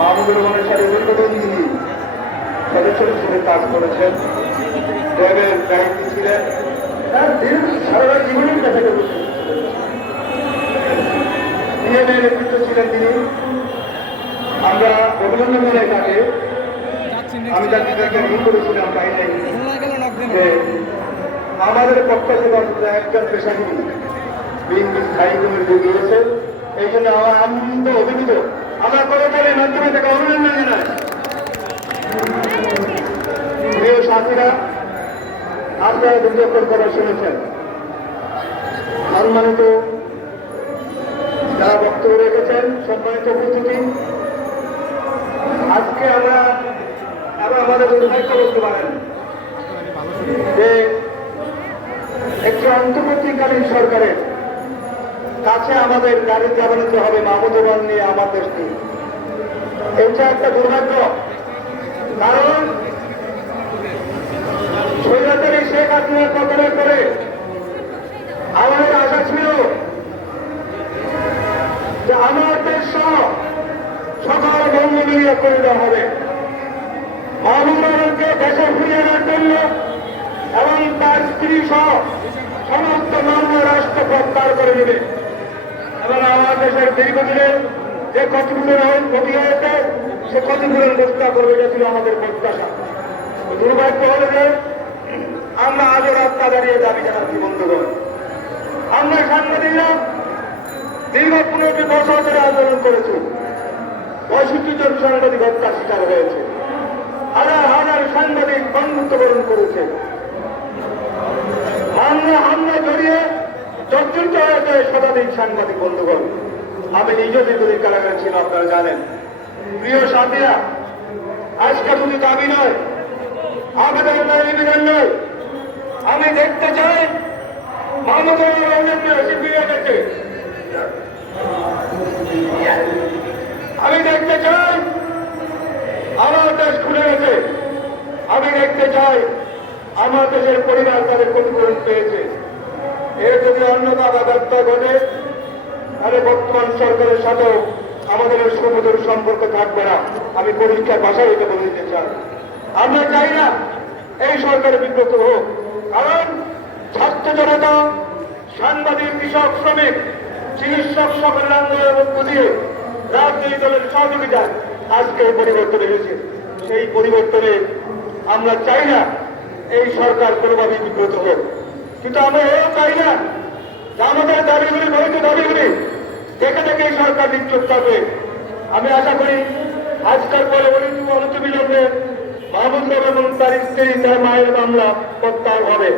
মাহমুদুর রহমানের সাথে দীর্ঘদিন তিনি সদস্য হিসেবে কাজ করেছেন, র্যাবের দায়িত্বে ছিলেন, তার সারা জীবনের কাছে ডিএমএ নেতৃত্ব ছিলেন তিনি। আমরা অভিনন্দন জানাই তাকে। আমি তাকে ঋণ করেছিলাম তাই নাই যে আমাদের পক্ষে একজন পেশাজীবী বিএনপি স্থায়ী কমিটি গিয়েছে, এই জন্য আমার আনন্দ অভিনীত আমার কর্মচারীর মাধ্যমে তাকে অভিনন্দন জানাই। প্রিয় সাথীরা, আপনারা বিজ্ঞাপন করা শুনেছেন, সম্মানিত যারা বক্তব্য রেখেছেন, সম্মানিত উপস্থিতি, আজকে আমরা আমাদের দুর্ভাগ্য করতে পারেন যে একটি অন্তর্বর্তীকালীন সরকারের কাছে আমাদের গাড়ি জানাতে হবে মাহমুদুর রহমান নিয়ে আমার দেশটি। এটা একটা দুর্ভাগ্য, কারণ স্বৈরাচারী শেখ হাসিনার পতনের পরে আমাদের আশা ছিল যে আমার দেশ সহ সকল বন্ধ মিলিয়ে করে দেওয়া হবে, মাহমুদুর রহমানকে দেশে ফিরিয়ে আনার জন্য এবং তার স্ত্রী সহ সমস্ত মামলা রাষ্ট্র প্রত্যাহার করে নেবে এবং আমার দেশের দীর্ঘদিনের যে ক্ষতিপূরণ ক্ষতি হয়েছে সে ক্ষতিপূরণ চেষ্টা করবে, এটা ছিল আমাদের প্রত্যাশা। দুর্ভাগ্য হলে যে আমরা আজও রাস্তা দাঁড়িয়ে দাবি জানাচ্ছি বন্ধুগণ, আমরা সাংবাদিকরা দীর্ঘ 15 বছর ধরে আন্দোলন করেছি, 65 জন সাংবাদিক হত্যার শিকার হয়েছে, হাজার হাজার সাংবাদিক বন্ধুত্ববরণ করেছে, হামলা জড়িয়ে জর্জরিত হয়েছে শতাধিক সাংবাদিক বন্ধুগণ। আমি নিজে দীর্ঘদিন কারাগারে ছিল, আপনারা জানেন। প্রিয় সাথীরা, আজকে শুধু দাবি নয়, আবেদন নয়, নিবেদন নয়, আমি দেখতে চাই মাহমুদুর রহমানকে ফিরে গেছে, আমি দেখতে চাই আমার দেশ খুলে গেছে, আমি দেখতে চাই আমার দেশের পরিবার তাদের ক্ষতিপূরণ পেয়েছে। এর যদি অন্যতা বা ব্যর্থ ঘটে তাহলে বর্তমান সরকারের সাথেও আমাদের সুমধুর সম্পর্ক থাকবে না। আমি পরিষ্কার ভাষায় এটা বলে দিতে চাই। আমরা চাই না এই সরকারের বিব্রত হোক, কারণ ছাত্র জনতা, সাংবাদিক, কৃষক, শ্রমিক, চিকিৎসক সকলের আন্দোলনের মধ্য দিয়ে রাজনৈতিক দলের সহযোগিতায় আজকে এই পরিবর্তন এসেছে। সেই পরিবর্তনে আমরা চাই না এই সরকার কোনোভাবে বিব্রত হোক, কিন্তু আমরা এও চাই না যে আমাদের দাবিগুলি, বৈধ দাবিগুলি দেখে দেখে এই সরকার নিশ্চুপ থাকবে। আমি আশা করি আজকাল পরে অনতিবিলম্বে মাহমুদুর রহমান এবং তার স্ত্রী, তার মায়ের মামলা প্রত্যাহার হবে।